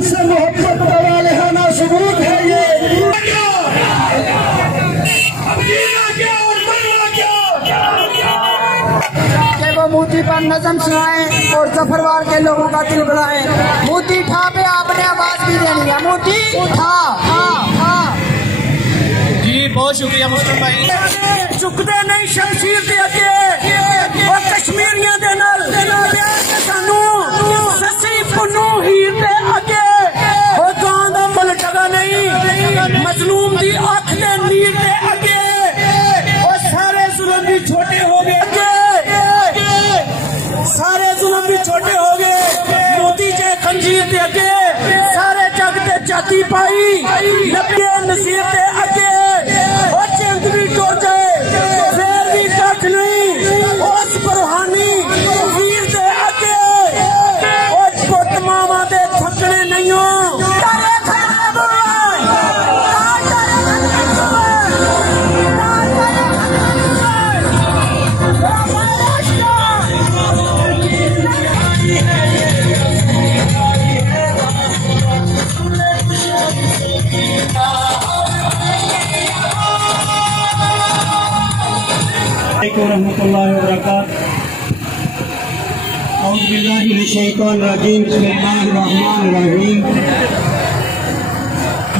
वतन से मोहब्बत का वालिहाना सबूत है ये। वो मोदी पर नज़म सुनाए और जफरवार के लोगों का दिल बढ़ाए। मोदी ठा पे आपने आवाज भी देनी है। मोदी ठा जी बहुत शुक्रिया मुस्लिम भाई। चुकते नहीं शमशीर दे अगे और कश्मीरियों दे नाल प्यार के सानू ससी पुनू हीर दे अगे ओ गां दा मुल टगा नहीं मजलूम दी अख दे नीर दे अगे ओ सारे जुल्म भी छोटे हो गए। सारे जुल्म भी छोटे हो गए। मोदी जे खंजीर दे अगे सारे जग ते जाती पाई लगे नसीर दे अगे और जिंद भी टुर जाए फिर भी कख नहीं उस रूहानी वीर दे अगे और पुत मावा दे थकने नहीं हो। रहमतुल्लाहि व बरकातहू। औज़ु बिल्लाहि मिनश शैतानिर रजीम। बिस्मिल्लाहिर रहमानिर रहीम।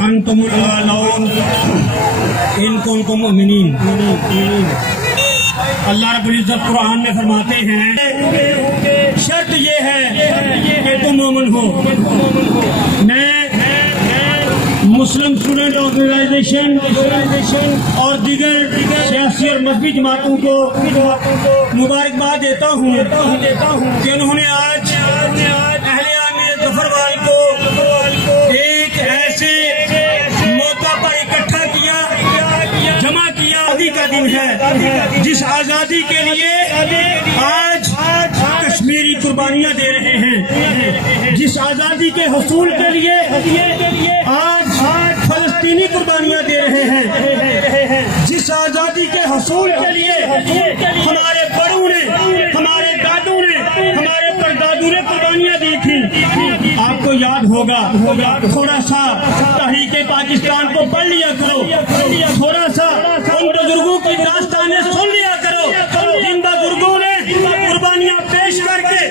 अंतुमुल आलौन इन कुंतुम मुमिनीन। अल्लाह रब्बुल इज्जत कुरान में फरमाते हैं शर्त ये है कि तुम मोमिन हो। मैं मुस्लिम स्टूडेंट ऑर्गेनाइजेशन और दीगर सियासी और मजहबी जमातों को मुबारकबाद देता हूँ कि उन्होंने आज अहले जफरवाल को एक ऐसे मौका पर इकट्ठा किया, जमा किया। आज़ादी का दिन है जिस आजादी के लिए आज कश्मीरी कुर्बानियां दे रहे हैं, जिस आजादी के हसूल के लिए आज फलस्तीनी कुर्बानियां दे रहे हैं, जिस आजादी के हसूल के लिए हमारे बड़ों ने, हमारे दादों ने, हमारे परदादों ने कुर्बानियां दी थी। आपको याद होगा थोड़ा सा तहरीके पाकिस्तान को पढ़ लिया करो, थोड़ा सा उन बुजुर्गों की दास्तानें सुन लिया करो जिन बुजुर्गों ने कुर्बानियां पेश करके,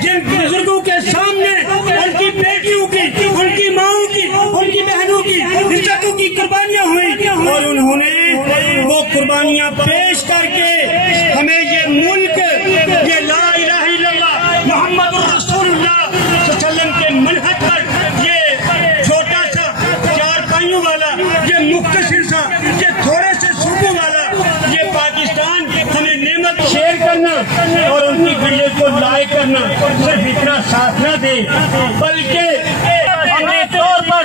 जिन बुजुर्गों के सामने उनकी बेटियों की, उनकी माओं की, उनकी बहनों की, इज्जतों की कुर्बानियां हुई और उन्होंने वो कुर्बानियां पेश करके हमें ये मुल्क, ये ला इलाहा इल्लल्लाह मुहम्मदुर रसूलुल्लाह सल्लल्लाहु अलैहि वसल्लम के मनहज पर ये छोटा सा चार पाइयों वाला, ये मुख्तसर सा, ये थोड़े से सूबों वाला ये पाकिस्तान हमें नेमत शेयर करना और उनकी वीडियो को लाइक करना सिर्फ इतना साथ न दे, बल्कि अपने तौर पर